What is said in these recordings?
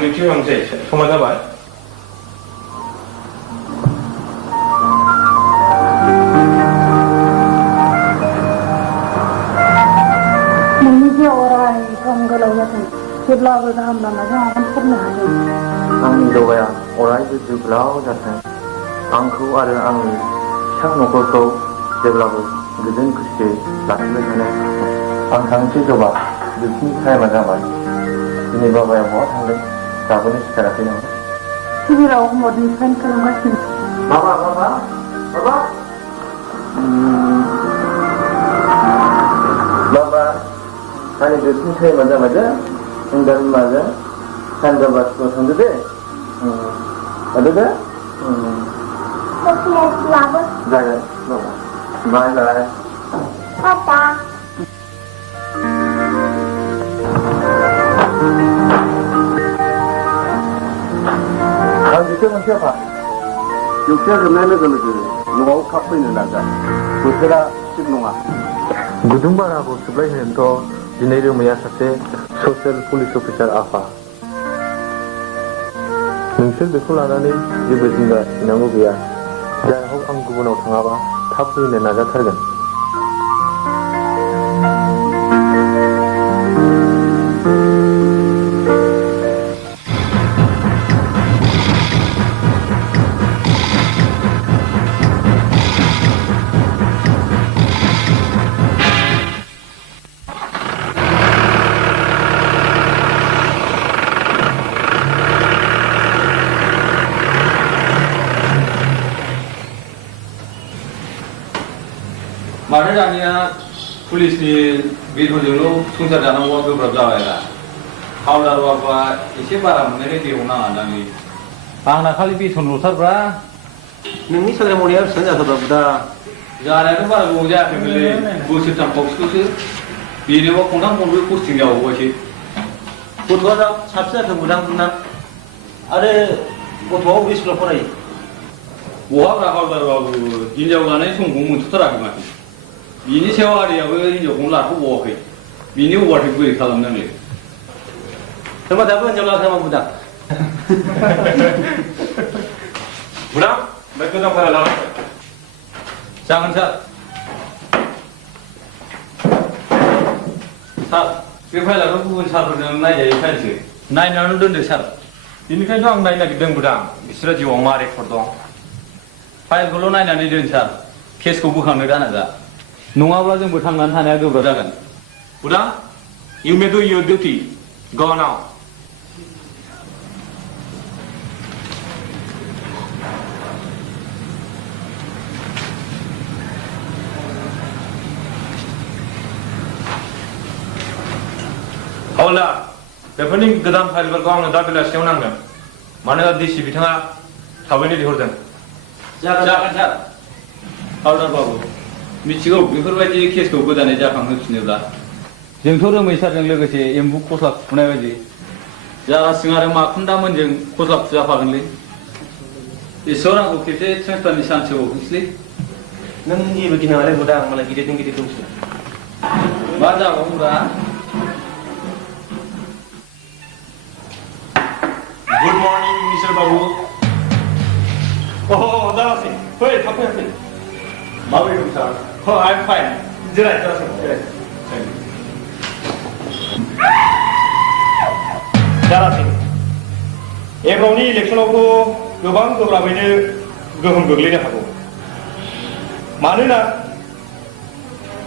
डिउटियाव थांसै समा जाबाय नोंनि जिउआव अराय सम गोलाव जाथों जेब्लाबो गाहाम लामाजों आगान सुरनो हाथों आंनि जौगाया अरायबो जिउ गोलाव जाथों आंखौ आरो आंनि फिसा न'खरखौ जेब्लाबो गोजोन खुसियै लाखिबाय थानो आं थांसै जबा डिउटिनि टाइमा जाबाय दिनै बाबाया बहा थांदों दाबोनो सिखाराखै नामा शिबिराव मर्निंनिफ्रायनो खालामगासिनो बाबा आंनि डिउटिनि टाइमा जाबाय दे नों दा बिमाजों सानजाबा स्कुलाव थांदो दे थांदो दे जागोन बाबा बाय बाय Papa. आं बेखौ मोनसे आफा डिउटिया जोबनाय लोगो लोगो न'आव थाब फैनो नाजा बोथोरा थिग नङा गुदुं बाराखौ सुग्लायहोनोथ' दिनै रोमैया सासे ससियेल पुलिस अफिसार आफा नोंसोर बेखौ लानानै जेबो जिंगा सिनांगौ गैया जाय हक आं गुबुनाव थाङाबा थाब फैनो नाजाथारगोन माथो दानिया पुलिसनि बेथनजोंल' संसार जानांगौआ गोब्राब जाबायना हावलार बाबा एसे बारा मोननायखाय देव नाङा दानि आंना खालि बेथनल'थारब्रा नोंनि सालाय मावनाया बेसेबां जाखोब्रा बुदा जानायाथ' बारा गोबाव जायाखैमोनलै बोसोरथाम खावसेल'सो बेनोबा खनथाम खनब्रै पस्टिं जाबावबायसो गथ'आ दा साबसिन जाथों बुदां बुदा आरो गथ'आ बबे स्कुलाव फरायो बहाब्रा हावलार बाबु हिनजाव लानाय समखौ मोनथ'थाराखै माथो बिनि सायाव आदैयाबो हिनजावखौनो लाथ'बावाखै बिनि अभारटेक बोरै खालामनांगौ होनबा दाबो हिनजाव लाथाय मा बुदा बुदा बे गोदान फाइल लाना जागोन सार बे फाइलाथ' गुबुन सारफोरजों नायजायो फाइलसो नायनानै दोनदो सार बेनिखायनोथ' आं नायनो नागिरदों बुदां बिसोरो जिउआव मा रेकर्ड दं फाइलखौल' नायनानै दोन सार केसखौ बोखांनो दानाजा नङाब्ला जोंबो थांनानै थानाया गोब्राब जागोन बुदां you may do your duty go now हावला बेफोरनि गोदान फाइलफोरखौ आंनो दा बेलासियाव नांगोन मानोना डिसि बिथाङा थाबैनो लिंहरदों जागोन सार हावलार बाबु मिथिगौ बेफोरबायदि केसखौ गोदानै जाखांहोफिनोब्ला जोंथ' रोमै सारजों लोगोसे एम्बु खस्ला खुनाय बायदि जागासिं आरो माखुन्दामोनजों खस्ला खुजाफागोनलै इसोर आंखौ खेबसे ट्रेन्सफारनि चान्स होबावथोंसैलै नों जेबो गिनाङालै बुदा मालाय गिदिरजों गिदिर दंसै मा जाबावोब्रा गुड मर्निं मिस्टार बाबु जागासै फै थाब फैयासै माबोरै दं सार आइ एम फाइन जिराय जारासै एबारावनि इलेक्सनावथ' गोबां गोब्राबैनो गोहोम गोग्लैनो हागौ मानोना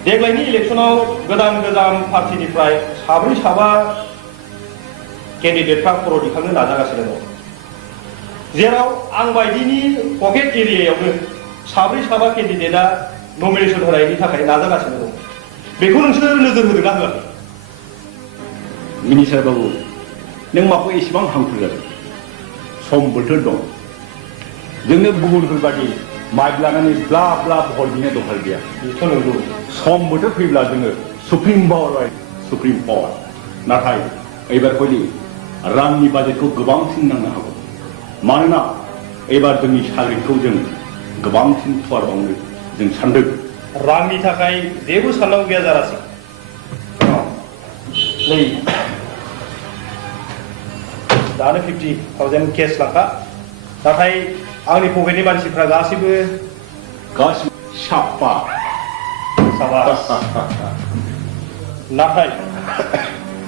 देग्लायनि इलेक्सनाव गोदान पार्टिनिफ्राय साब्रै साबा केन्डिडेटफ्रा खर' दिखांनो नाजागासिनो दं जेराव आं बायदिनि पकेट एरियायावनो साब्रै साबा केन्डिडेटआ नमिनेसन होनायनि थाखाय नाजागासिनो दं बेखौ नोंसोर नोजोर होदोंना होआखै मिनिस्टार बाबु नों माखौ एसेबां हांखुर जादों सम बोथोर दं जोंनो गुबुनफोर बादि माइक लानानै ब्ला ब्ला भट बिनो दरखार गैया बेथ' नंगौ सम बोथोर फैब्ला जोङो सुप्रिम पावार नाथाय एबारखालि रांनि बाजेटखौ गोबांसिन नांनो हागौ मानोना एबार जोंनि सालरिखौ जों गोबांसिन फुवारबावनो जों सानदों रांनि थाखाय जेबो साननांगौ गैया जारासै नै दानो 50,000 केस लांखा नाथाय आंनि पकेटनि मानसिफ्रा गासैबो साफा साबास नाथाय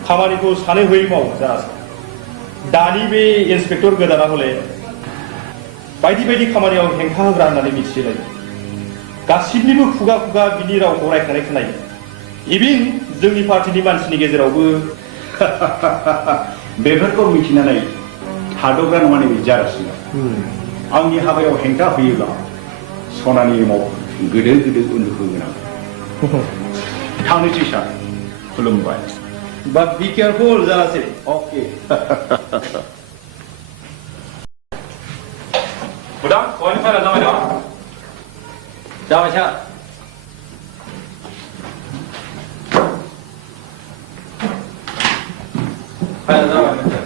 खामानिखौ सानै हयै मावो जारासै दानि बे इन्सपेक्टर गोदाना हले बायदि बायदि खामानियाव हेंथा होग्रा होननानै मिथिलायो गासिबनिबो खुगा खुगा बिनि रावखौ रायखांनाय खोनायो इभिन जोंनि पार्टिनि मानसिनि गेजेरावबो बेफोरखौ मिथिनानै थाद'ग्रा नङा नैबे जारासिना आंनि हाबायाव हेंथा होयोब्ला सनानि एमाव गोदो गोदो उन्दुहोगोन आं थांनोसै सार खुलुमबाय But be careful, Janasi. Okay. Budang, kau ni pada zaman apa? Chào mày sao? Pada zaman macam.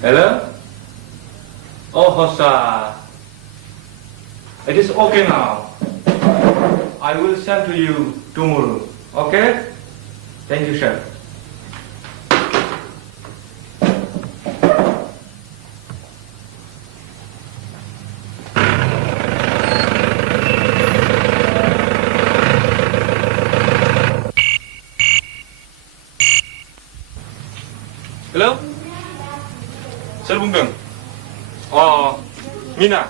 Hello? Oh, Hossa. It is okay now. I will send to you tomorrow. Okay? Thank you, sir. Hello? Sir Bungang. Oh, Mina.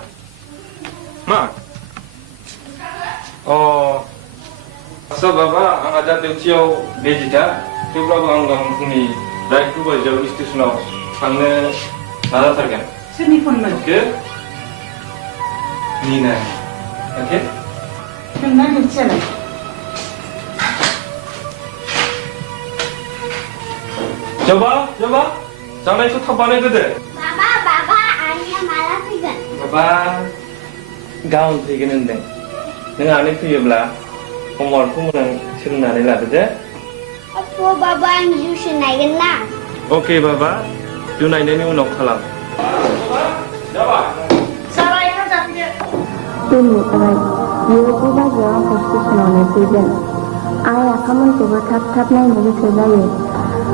Ma. Oh, asal bapa ang ada tiuciau bejita, tiup lagu anggang ni right to bajau istisional, angge nada tergan. Sini phone man. Okay? Mina. Okay? Kenapa ni cakap? Coba, sampai itu tampane gede. Baba, Anya malah tiga. Baba, gaun tiga nende. Dengan ane tu ya bela, umur tu menang sirna ni lah tu je. Apa Baba yang justru naik lah? Okay, Baba, tu naik ni unok kalam. Coba. Salah yang tak dia. Ini abai, ia juga jangan konstitusional netizen. Ayah kamu coba tap naik jadi sebagai.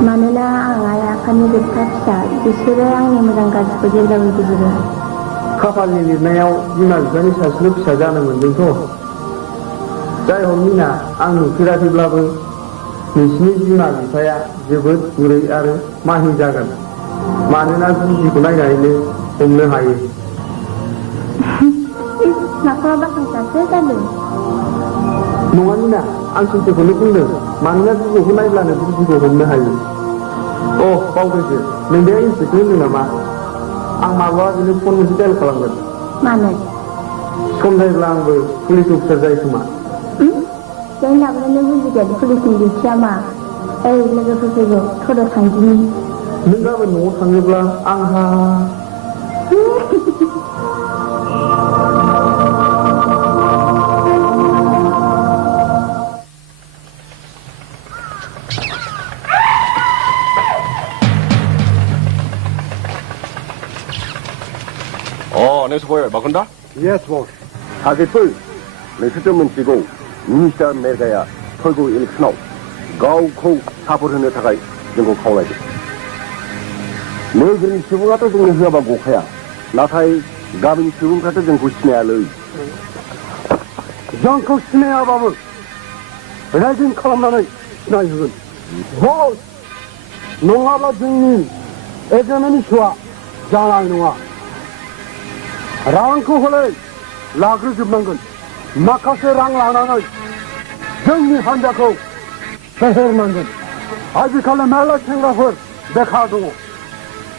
मानोना आं आइ आफानि जोबथा फिसा बिसोरो आंनि मोजां गाज्रिखौ जेब्लाबो बुजियो खाफालनि लिरनायाव बिमा बिफानि सासेल' फिसा जानो मोन्दोंथ' जाय हक मिना आं नुफेराखैब्लाबो नोंसिनि बिमा बिफाया जोबोद गुरै आरो माहि जागोन मानोना बिजिखौ नायनानैनो हमनो हायो माखौबा बाखांसासो जादों नङा मिना आं सैथोखौनो बुंदों मानोना बिजिखौ नायब्लानो बिजिखौ हमनो हायो अ बावदोंसो नों बे इन्सपेक्टर होनदों नामा आं माब्लाबा बिनो फन मोनसे डायल खालामगोन मानो सम जायोब्ला आंबो पुलिस अफिसार जायो खोमा जाय लाबोनानै बुजिगोन पुलिसनि डिउटिया मा ओइ लोगोफोर फैगौ थ'र' थांदिनि नों गाबोन न'आव थाङोब्ला आंहा नोंसो गय बागोनदा Yes, boss. साजेफोर नोंसोरथ' मिन्थिगौ मिनिस्टार मेरगाया फैगौ इलेक्सनाव गावखौ सापर्ट होनो थाखाय जोंखौ खावलायदों नोगोरनि सुबुङाथ' जोंनो होआबा गखाया नाथाय गामिनि सुबुंफ्राथ' जोंखौ सिनायालै जोंखौ सिनायाबाबो राइजिं खालामनानै सिनायहोगोन बस नङाब्ला जोंनि एग्रिमेन्टनि श'आ जानाय नङा रांखौ हले लाग्रोजोबनांगोन माखासे रां लानानै जोंनि हान्जाखौ फेहेरनांगोन आजिखालि मेरला सेंग्राफोर बेखार दङ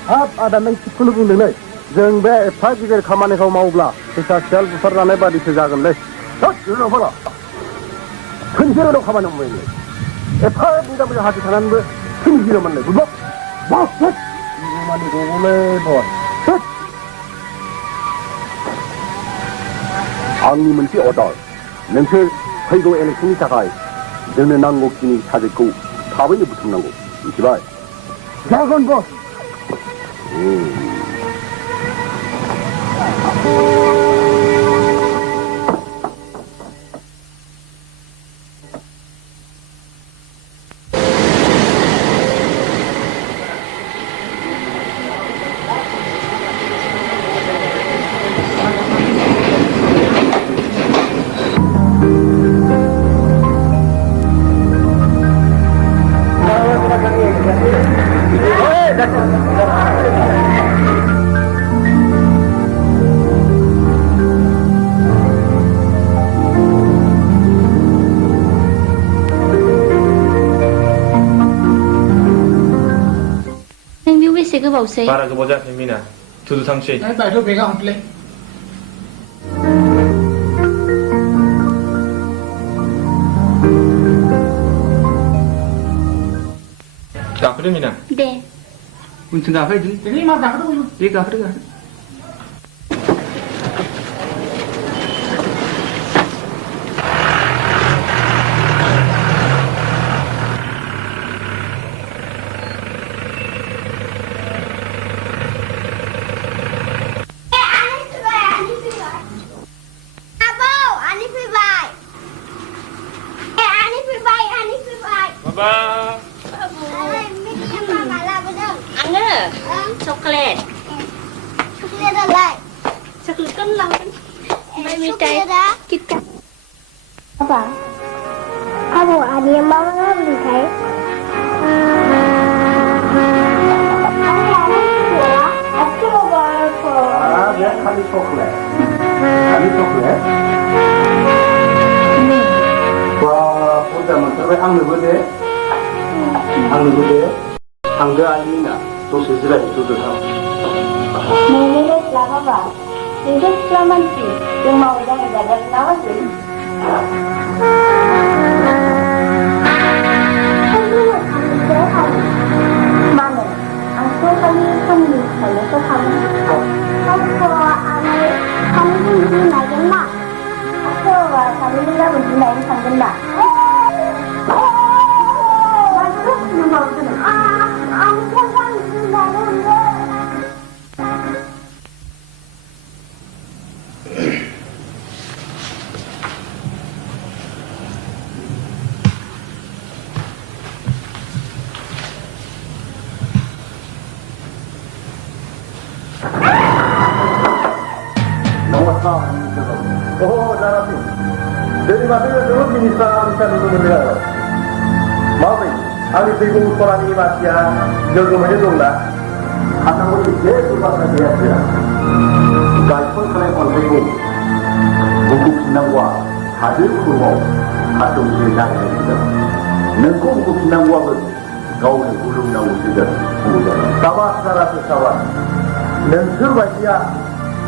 हाब आदा नों थिगखौनो बुंदोंलै जों बे एफा गिदिर खामानिखौ मावब्ला फैसा सेल बुथारजानाय बादिसो जागोनलै जुनारफोरा खोनसेल' खामानि मावबाय एफा मोजां मोजां हाजो थानानैबो खोनसेल' मोननाय बुझब बस खामानि दङलै बस आंनि मोनसे अर्डार नोंसोर फैगौ इलेक्सननि थाखाय जोंनो नांगौखिनि साजेखौ थाबैनो बुथुमनांगौ मिथिबाय जागोन बस बेसे गोबावसै बारा गोबाव जायाखै मिना थुदु थांसै बायद' बेगा हरलै गाखोदो मिना दे उनथिं गाखोदो दे मा गाखोदो दे गाखोदो coklat Coklatอะไร coklat kan langไม่มีใจคิดกัน apa kamu ada yang mau ngambil kai dia kali coklat wah udah menterbaik anggur deh anggur alina dose zira itu tuh Nenek selama apa? Itu selama sih yang mau jaga-jaga kenapa sih? Mana? Aku kami saya tuh kamu. Aku kami naik nak. Aku kami juga naik sambil nak. Oh, Narapi. Dari mana dulu bisa dulu mendengar. Mau Ali Teguh sekolah ini masih jago menjadi lah. Anak murid dia itu pasal dia. Galpun kalian Teguh. Buku sinangwa hadir kurau hadir sudah ada. Nengko buku sinangwa kau yang gulung nahu sudah. Sawas Narapi sawas. Nengkur bagia.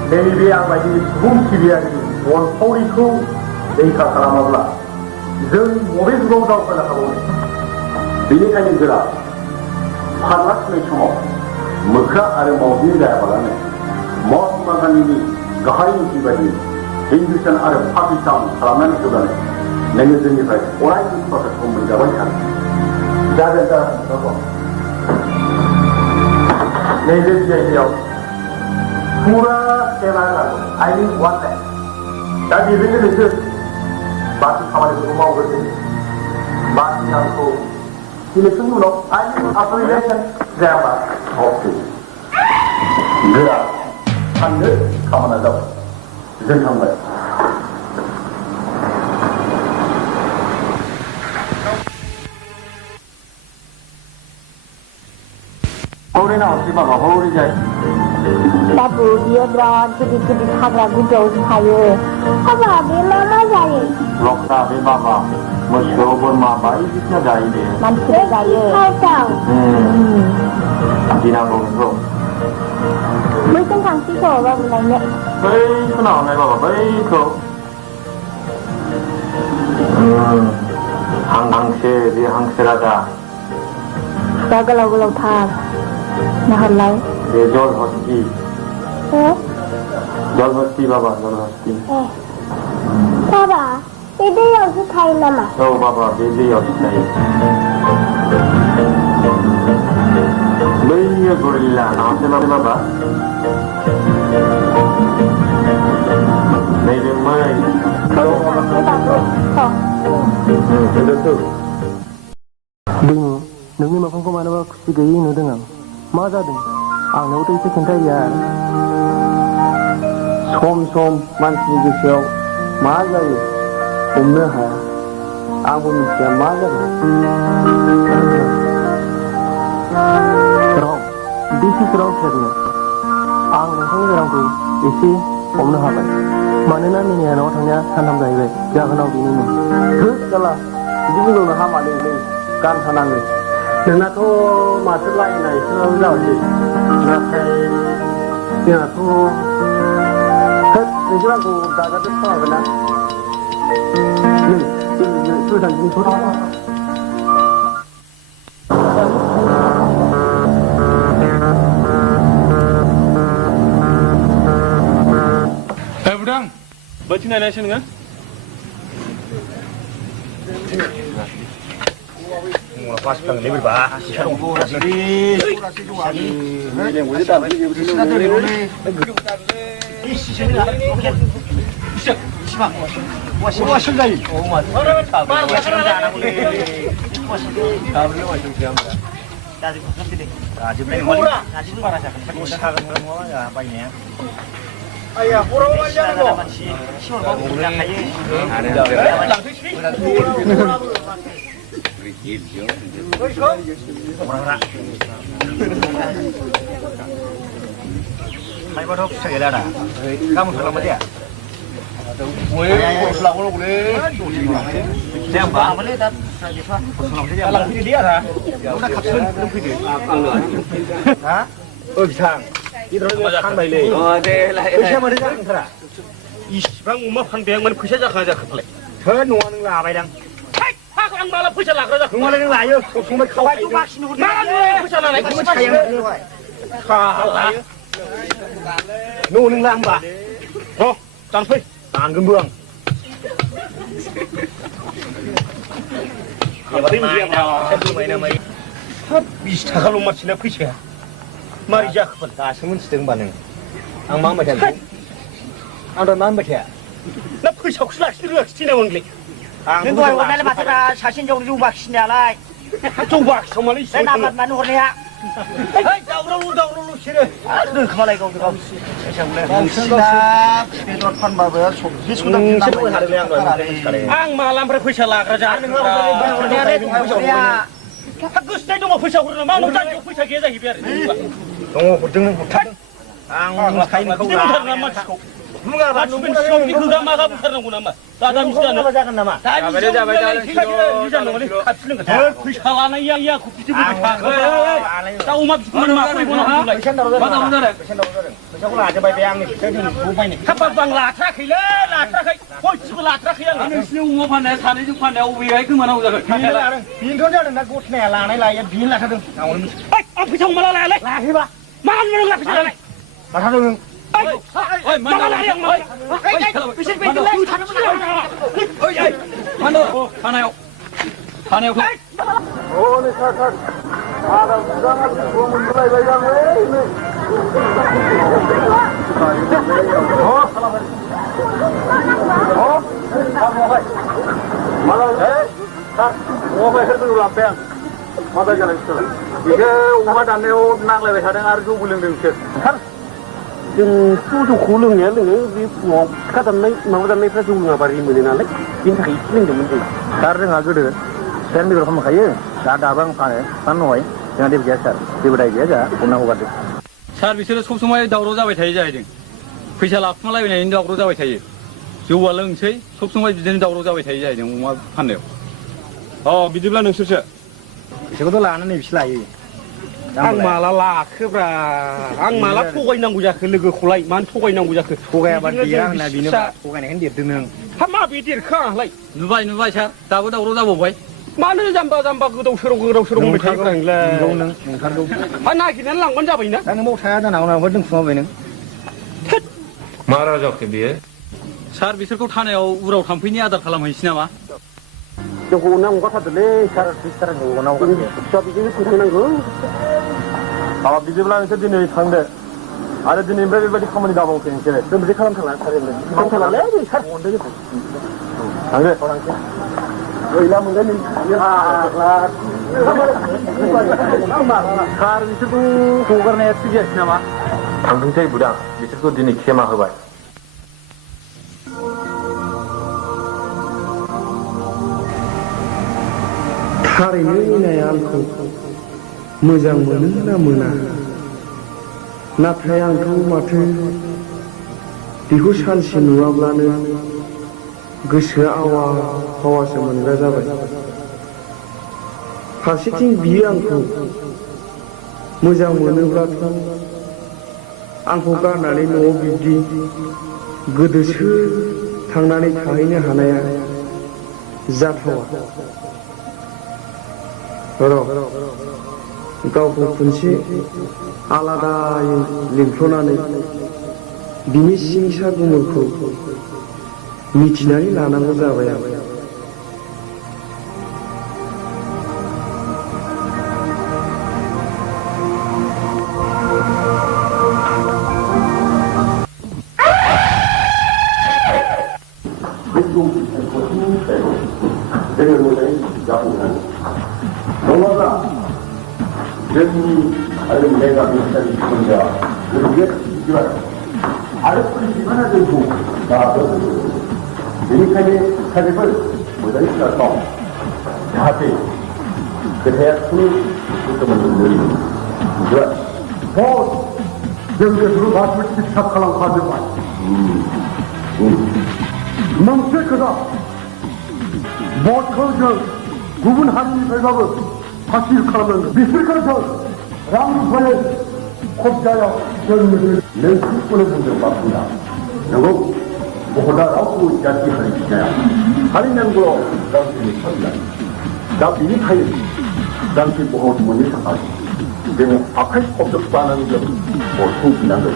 नैबे आबादि सुबुं सिबियारि अनफावरिखौ रैखा खालामाब्ला जों बबे जुगाव दावगानो हाबावनो बेनिखायनो गोरा फारला सुनाय समाव मोख्रा आरो मावजि जायाबालानो महात्मा गान्धीनि गाहाय नीति बायदि हिन्दुस्तान आरो पाकिस्तान खालामनानै होब्लानो नोङो जोंनिफ्राय अरायबो प्रटेक्टखौ मोनजाबाय थागोन जागोन नैबे जायगायाव Pura semangat, ini kuatnya. Jadi begini tu, bagi kawan itu mau berdiri, bagi yang tu, ini semua lo, ini aplikasi siapa? Okey. Gerak, anda kawan ada, jangan lupa. Hore na, siapa hore jai. Babu dia berat sedikit hagra gudau saya. Apa dia mama saya? Lokta be baba, musuh berma bayi bisa jai deh. Manusia saya. Kau. Dinamo tu. Mungkin tangsi kau babu lainnya. Baik, kenal ni baba, baik tu. Hang serada. Galau thar. Nah lai. Dia jol hosti. Jol hosti baba, jol hosti. Baba, ini yang Thai nama. Oh baba, ini yang Thai. Bayi gorilla, nama baba. Bayi mai. Kalau betul. Ding, nunggu makan kau mana bak si gaya ini dengang. Mana ding? आंनाव दै खोन्थाया सम मानसिनि गोसोआव मा जायो हमनो हाया आंबो मिथिया मा जादों रं दिस इज रं ट्रिटमेन्ट आं नोंथांनि बेरामखौ एसे हमनो हाबाय मानोना मिनियानाव थांनाया सानथाम जाहैबाय जाहोनाव बेनिनो होद जाला बिदि बुंनो हामालै गान हानाङो नोंनाथ' माथो लायनायसोल' जाबाय नाथाय जोंहाथ' होद नोंसोर आंखौ दाजाबजों खालामगोन ना नै गोजानजोंथ' बुदां बोथिं नायनायसो नोङो Ayah, orang aja kok. Siapa mau jakai? Hai bắt đầu xảy ra đã. Kamu selama dia. Selama boleh. Jangan bang, boleh tak? Selama dia dah. Udah kapsul belum pergi. Hah? Oh bisa. 이들은 한 마일에. 네, 그렇게 말이 잘한다. 이 시방 엄마 판대양만 부셔 작하자 그래. 더 농하는 거 아바이랑. 하이, 하고 안 말아 부셔 라 그러자. 농하는 거 아니요. 정말 가와이 막시는 거. 나는 부셔 라 나이 그거 차야. 가라. 노는 거 봐. 짱페. 안 금부랑. 이거는 뭐야? 세트메나 뭐. 비슷하가 롱마치나 부셔. Mari jak pada semun sedang baneng. Ang mama dan tu. Ang dah mama dia. Nak pergi sok selak selak sini wanglik. Ang tu orang nak lepas dah sasin jauh jauh sini alai. Jauh sama ni. Saya nak mana orang ni? Hei, jauh lu sini. Aduh, kemana kau tu? Saya boleh. Sedap. Sedap pan bawa. Di sudah kita boleh. Ang malam pergi selak raja. Ni ada tu dia. Aku stay dulu pergi selak. Mau nak jauh pergi kerja hibiar. Tunggu, berdengar, berdengar. Ang kain kau nama. Bunga batu besar ni kau nama kau besar nak nama. Ada mesti nama. Nama. Tadi kita ni kapsul kita. Pishalan ya aku pisah pisah. Tahu mak mana mak pun nak mulai. Mana mana. Pisah pula aja bayi yang ni. Saya ni bukan ni. Apa bang latrak hilah, latrak hil. Kau cuba latrak hilang. Ini sih umur pandai, sana juga pandai. Ubi ay ke mana udah. Bin tu jangan nak gut ni lanai lah. Bin lah satu. Hey, apa pisah malah lanai? Lanai bah. Mana mana nak pisah lanai? Mana tu? Oi, mana yang oi? Pisah pisah lanai. Oi, mana? Mana yuk? Mana yuk? Oh, ni sat. Ada jangan gua mulai bayang ni. Oh, salam. Oh, salam baik. Mana? Sat. Oh, baik tu lampiang. Mana jalan itu? Jika umat anda nak lewat sana harus bulan dengkir. Jeng tu kulung ya, leng mau kata mau dan mereka tu ngabari mana nalek. Ini tak iklim tu mungkin. Karena agak deh. Saya ni berapa kaya? Ada abang kan noi. Jangan dia biasa. Dia berdaya biasa. Pernah buat tu. Sar bicara semua daurah jawab saya jadi. Pisah lapang lagi ni daurah jawab saya. Jual leng saya. Semua jadi daurah jawab saya jadi. Umar pandai. Oh, bidilah nusuk. Sebetulnya anak ni bisa lagi. Ang malah laki bra. Ang malah tuai nang gujak lego kulai. Man tuai nang gujak. Tuai apa dia? Nabi ni tuai ni hendak denang. Hama bidir kah lagi. Nubai sar. Tahu jawab boy. Mana jamba gedau serong macam orang lah. Anak kita lang kan jawab ini. Kan mau saya dah nak berdeng semua ini. Marah jawab ke dia. Sar bisir kau thane urau tampini ada kalam hisna ma. Jauh nang kau tak boleh cara jauh nang kau. Siapa ini pun nang kau. Awak di sebelah itu jenis tangga. Ada jenis berbagai kamari dah bawa ke. Sebab dia kalam kalam cari lagi. Kalam kalam lagi. Onda je. Tangga orang ke. Ilah mungkin ni. Kar bisir tu kugar ni SPGS nama. Angkung cai budak. Bisir tu jenis kema hebat. थारैनो इनाया आंखौ मोजां मोनो ना मोना नाथाय आंथ' माथो बेखौ सानसे नुवाब्लानो गोसोआ आवा आवासो मोनग्रा जाबाय फारसेथिं बियो आंखौ मोजां मोनोब्लाथ' आंखौ गारनानै न'आव बिब्दि गोदोसो थांनानै थाहैनो हानाया जाथावा। र' गावखौ खनसे आलादायै लिंथ'नानै बिनि सिंसा गुमुरखौ मिथिनानै लानांगौ जाबाय आं। जोङो मोजाङै जाफुंनानै नङाब्ला जोंनि आरो मेगा मिनिस्टारनि सोमोन्दोआ गोरोबगोन बिदिबा आरो बिबाना जोंखौ दाबोनो बेनिखायनो सानैफोर मोजाङै खोनासं जाहाथे खोथाया खुनु सोमोन्दो गैयै बिदिबा जों बेखौ गासिबो थिग थाक खालामखाजोब्बाय। मोनसे खोथा भटखौ जों गुबुन हारिनिफ्रायबाबो हासिल खालामनांगोन। बिसोरखौ जों रां रुफायै खबजायाव दोननो नोंसोरखौनो बुंदों बाबुला नंगौ भटआ रावखौ जाथि हारि जाया हारिनांगौआव गावसोरनि फालिनाय दा बेनिखायनो गांसे भट मोननो थाखाय जोङो आखाइ खबजोब लानानै जों भटखौ बिनांगोन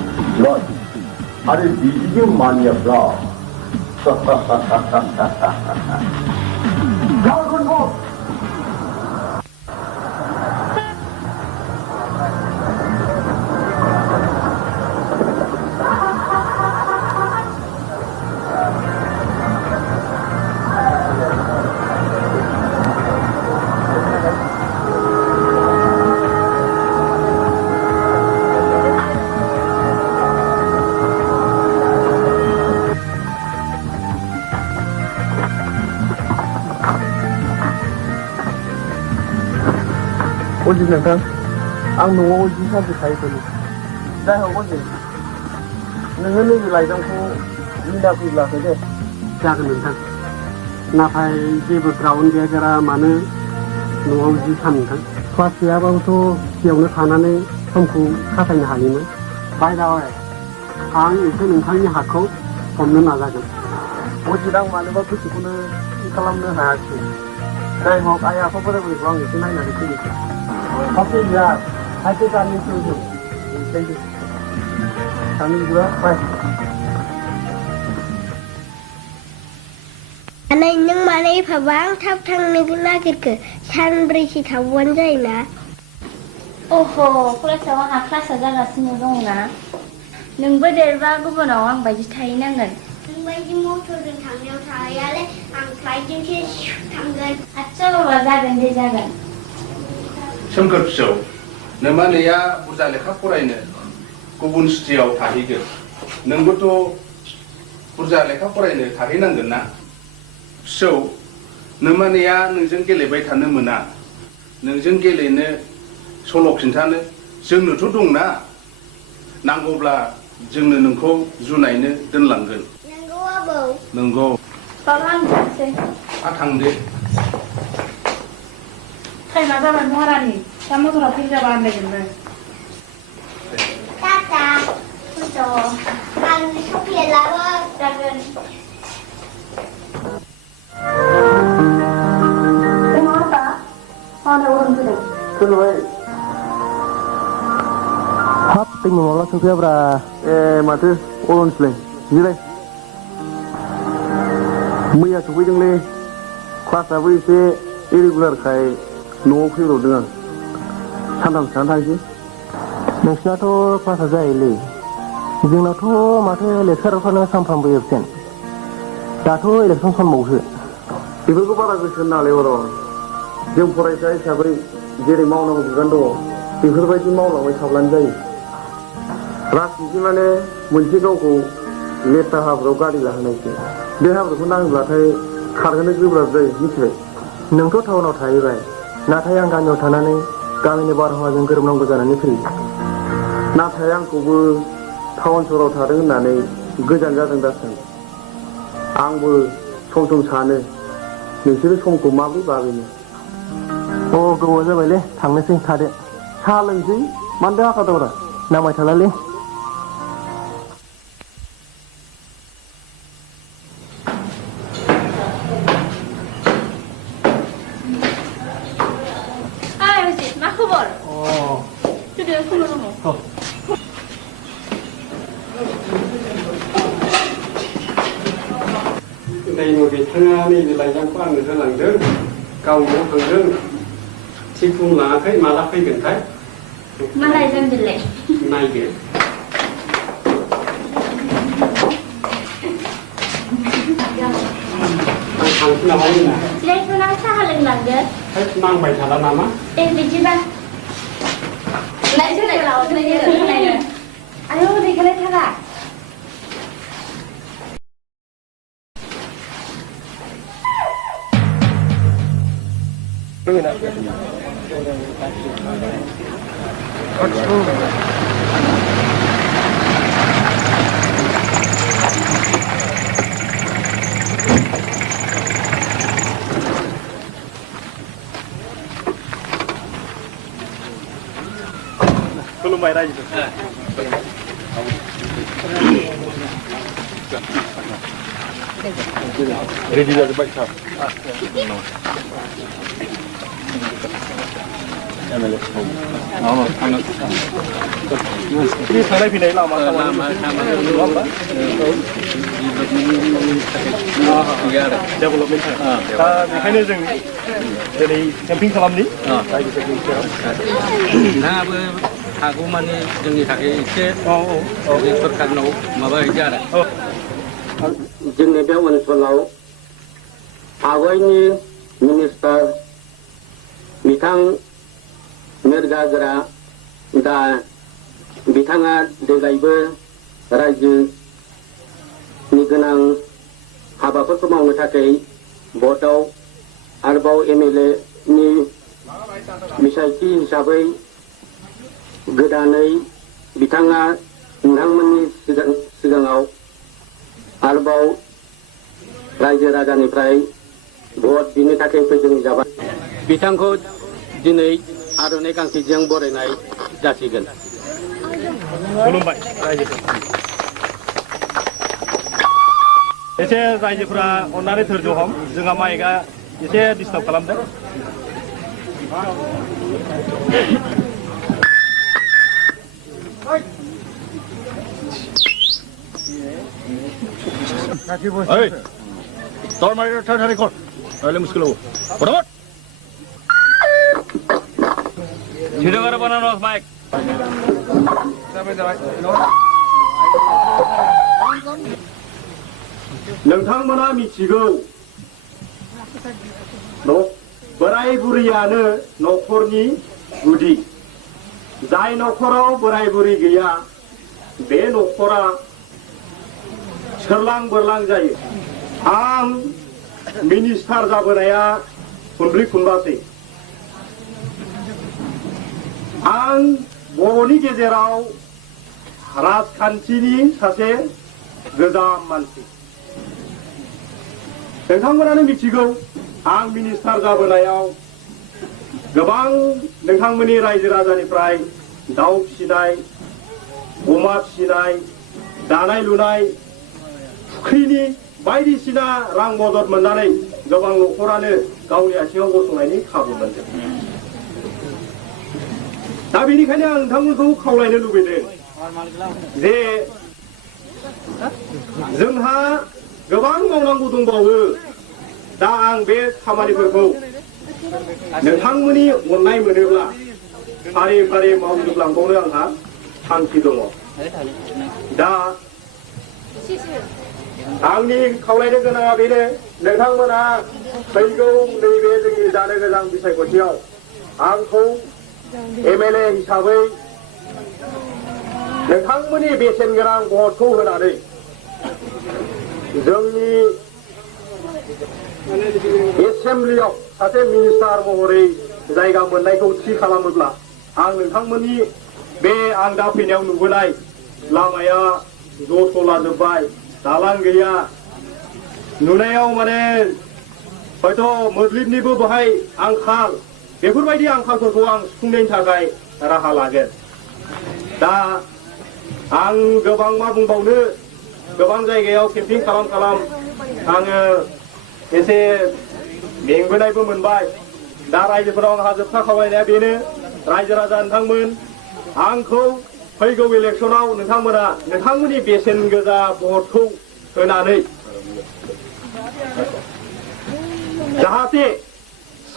आरो बिदिजों मानियाब्ला Dragon Ball! अजित नोंथां आं न'आव जि सानसे थाहैथ'नो जायहक अजित नोङो नैबे लाइजामखौ लिना फैब्लाखै दे जागोन नोंथां नाथाय जेबो ग्राउन्ड गैया मानो न'आव जि सान नोंथां क्लास गैयाबाबोथ' बेयावनो थानानै समखौ खाथायनो हायोमोन बायदाबाय आं एसे नोंथांनि हाखौ हमनो नाजागोन अजित आं मानोबा गोसोखौनो थि खालामनो हायाखै जायहक आइ आफा बोराय बुरैखौ आं एसे नायनानै फैनोसै Oke ya, aja kami setuju. Thank you. Kami juga, bye. Anay nang malay pabang tap thang nagilagirke sanbrisi tawan जायोना ओहो क्लासाव आंहा क्लासा जागासिनो दंना नोंबो देरबा गुबुनाव आं बायदि थाहैनांगोन नोंबायदि मटरजों थांनायाव थाहैयालै आं फ्लाइटजोंसो थांगोन आच्छा बाबा जागोन दे जागोन सोमखोर फिसौ नोमानैया बुरजा लेखा फरायनो गुबुन सिटियाव थाहैगोन नोंबोथ' बुरजा लेखा फरायनो थाहैनांगोन ना फिसौ नोमानैया नोंजों गेलेबाय थानो मोना नोंजों गेलेनो सल' खिन्थानो जोंनोथ' दंना नांगौब्ला जोंनो नोंखौ जुनायनो दोनलांगोन नंगौ आबौ नंगौ बाबा आं थांसै थांदे टाइमा जाबाय महारानि दा मटरा फैल जाबा आन्दायगोनबो टाटा फट' आं चकलेट लाबो जागोन apa? Mana orang tu? Keluar. हाब दैमा माब्ला सफैयाब्रा माथो अरनसलै जिराय मैया सफैदोंलै क्लासाबो एसे इरेगुलारखाय न'आव फैब्रबदों आं सानथामसो थानानै थांसै नोंसिनाथ' क्लासा जायोलै जोंनाथ' माथो लेक्सारारफ्रानो सानफ्रामबो एबसेन्ट दाथ' इलेक्सन समबावसो बेफोरखौ बारा गोसो होनाङालै बर' जों फरायसा हिसाबै जेरै मावनांगौ बिबान दङ बेफोरबायदि मावलांबाय थाब्लानो जायो राजनिति माने मोनसे गावखौ लेथ्रा हाब्रुआव गारि लाहोनायसो बे हाब्रुखौ नाङोब्लाथाय खारहोनो गोब्राब जायो मिथिबाय नोंथ' टाउनाव थाहैबाय नाथाय आं गामियाव थानानै गामिनि बारहावाजों गोरोबनांगौ जानानै फैयो नाथाय आंखौबो टाउन सहराव थादों होननानै गोजान जादों दासान आंबो सम सम सानो नोंसोरो समखौ माबोरै बाबेनो अ गोबाव जाबायलै थांनोसै थादो साहा लोंसै मानदो आखा दरा नांबाय थालालै मा खबर? Sudah aku belum. Nैनो बिथाङा नैबे लाइजामखौ आंनो होलांदों गावनो थांदों थिग बुंलाङाखै माला फैगोनथाय मा लाइजाम बिलाय नायदो आं थांसै नामा होनना जिरायथ'ना साहा लोंलांदो नांबाय थाला नामा दे बिदिबा लाइजाम लावनायनो आयौ देखायलाय थारा खुलुमबाय रायजो रेडि जाजोब्बाय सार थांनाय फैनाय लामा डेभेलपमेन्ट दा बेखायनो जों दिनै केम्पिं खालामनि नोंथाङाबो हागौ माने जोंनि थाखाय एसे सरकारनाव माबा हैदो आरो जोंनि बे ओनसोलाव आवगायनि मिनिस्टार बिथां मिर्गागोरा दा बिथाङा देग्लायबो रायजोनि गोनां हाबाफोरखौ मावनो थाखाय भटआव आरोबाव एमएलए नि बिसायखि हिसाबै गोदानै बिथाङा नोंथांमोननि सिगाङाव आरोबाव रायजो राजानिफ्राय भट बिनो थाखाय फैदों जाबाय बिथांखौ दिनै आर'नाइ गांसेजों बरायनाय जासिगोन खुलुमबाय रायजो एसे रायजोफोरा अननानै धोर्ज हम जोंहा माइकआ एसे डिस्टार्ब खालामदों Hey, start my record. Ayo muskil lo. Beramat. Sudah gara banana Mike. नोंथांमोना मिथिगौ बोराय बुरैयानो न'खरनि गुदि जाय न'खराव बोराय बुरै गैया बे न'खरा सोरलां बोरलां जायो आं मिनिस्टार जाबोनाया खनब्रै खनबासै आं बर'नि गेजेराव राजखान्थिनि सासे गोजाम मानसि नोंथांमोनानो मिथिगौ आं मिनिस्टार जाबोनायाव गोबां नोंथांमोननि रायजो राजानिफ्राय दाउ फिसिनाय अमा फिसिनाय दानाय लुनाय फुख्रिनि बायदिसिना रां मदद मोननानै गोबां न'खरानो गावनि आथिङाव गसंनायनि खाबु मोनदों दा बेनिखायनो आं नोंथांमोनखौ खावलायनो लुबैदों जे जोंहा गोबां मावनांगौ दंबावो दा आं बे खामानिफोरखौ नोंथांमोननि अननाय मोनोब्ला फारि फारि मावजोबलांबावनो आंहा थांखि दङ दा आंनि खावलायनो गोनाङा बेनो नोंथांमोना फैगौ नैबे जोंनि जानो गोनां बिसायख'थियाव आंखौ एमएलए हिसाबै नोंथांमोननि बेसेन गोनां भटखौ होनानै जोंनि एसेम्ब्लियाव सासे मिनिस्टार महरै जायगा मोननायखौ थि खालामोब्ला आं नोंथांमोननि बे आं दा फैनायाव नुबोनाय लामाया जस'लाजोब्बाय दालां गैया नुनायाव माने हयथ' मोब्लिबनिबो बाहाय आंखाल बेफोरबायदि आंखालफोरखौ आं सुफुंनायनि थाखाय राहा लागोन दा आं गोबां मा बुंबावनो गोबां जायगायाव केम्पिं खालाम आङो एसे मेंबोनायबो मोनबाय दा रायजोफोराव आंहा जोबथा खावलायनाया बेनो रायजो राजा नोंथांमोन आंखौ फैगौ इलेक्सनाव नोंथांमोना नोंथांमोननि बेसेन गोजा भटखौ होनानै जाहाथे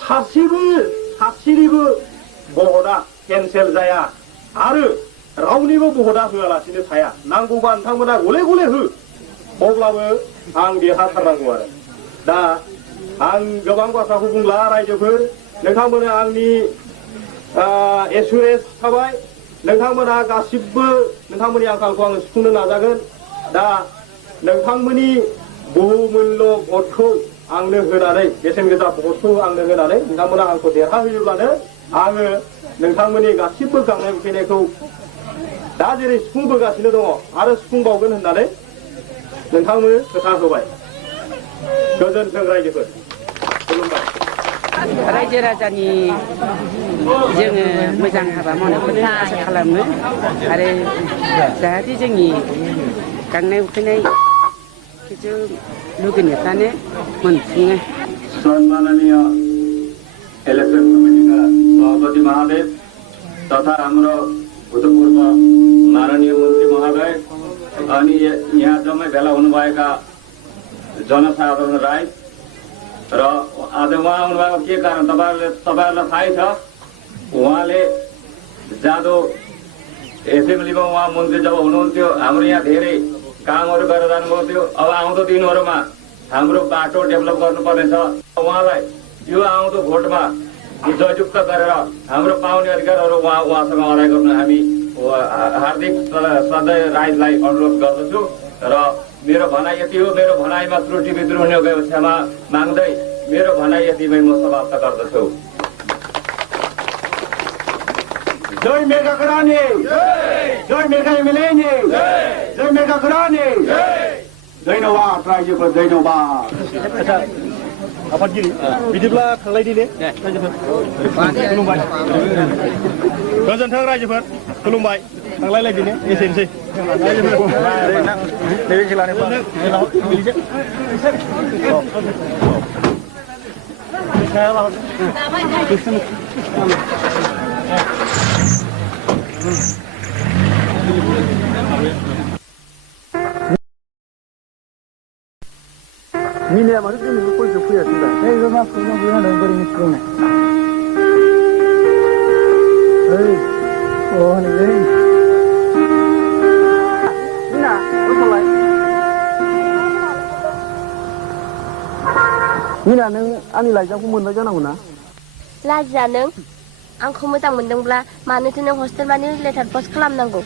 सासेनिबो भटआ केन्सेल जाया आरो रावनिबो भटआ होआलासिनो थाया नांगौबा नोंथांमोना गले गले हो अब्लाबो आं देरहाथारनांगौ आरो दा आं गोबां बाथ्राखौ बुंला रायजोफोर नोंथांमोना आंनि एसुरेन्स थाबाय नोंथांमोना गासिबो नोंथांमोननि आंखालखौ आं सुफुंनो नाजागोन दा नोंथांमोननि बहुमूल्य भटखौ आंनो होनानै बेसेन गोसा भटखौ आंनो होनानै नोंथांमोना आंखौ देरहाहोयोब्लानो आङो नोंथांमोननि गासिबो गांनाय उखैनायखौ दा जेरै सुफुंबोगासिनो दङ आरो सुफुंबावगोन होननानै नोंथांमोन खोथा होबाय गोजोन्थों रायजोफोर खुलुमबाय रायजो राजानि जोङो मोजां हाबा मावनायखौनो आसा खालामो आरो जाहाथे जोंनि गांनाय उखैनायखौ लुगैनायफ्रानो मोनफुङो सम्माननीय इलेक्शन कमिटीका सभापति महादेव तथा हाम्रो भूतपूर्व माननीय मन्त्री महोदय अनि यहाँ जम्मै भेला हुनुभएका जनसाधारण राई र आज उहाँ आउनुभएको के कारण तपाईँहरूलाई थाहै छ उहाँले जाँदो एसेम्ब्लीमा उहाँ मन्त्री जब हुनुहुन्थ्यो हाम्रो यहाँ धेरै कामहरू गरेर जानुभएको थियो अब आउँदो दिनहरूमा हाम्रो बाटो डेभलप गर्नुपर्नेछ उहाँलाई यो आउँदो भोटमा जययुक्त गरेर हाम्रो पाउने अधिकारहरू उहाँसँग अडाइ गर्न हामी हार्दिक सधैँ राईलाई अनुरोध गर्दछु र मेरो भनाइ यति हो मेरो भनाइमा त्रुटि विद्रोह हुने गएको क्षमा माग्दै मेरो भनाइ यतिमै म समाप्त गर्दछु जय मेघा कराने जय मेघा एमएलए जय मेघा कराने धन्यवाद रायजोफोर धन्यवाद आफादगिरि बिदिब्ला थांलायनि ने खुलुमबाय गोजोन्थों रायजोफोर खुलुमबाय थांलायलायदिनो एसेनोसै नैबे खेलानि मिनाया माथो दिनैबो कलेजाव फैयासै दा नैबे मासखौ जों बुंदों बोरै मिथिगौनो ओइ हनैलै मिना दोनथ'लाय मिना नों आंनि लाइजामखौ मोनबाय जानांगौ ना लाजिया नों आंखौ मोजां मोनदोंब्ला मानोथो नों हस्टेल मानि लेटार पस्ट खालामनांगौ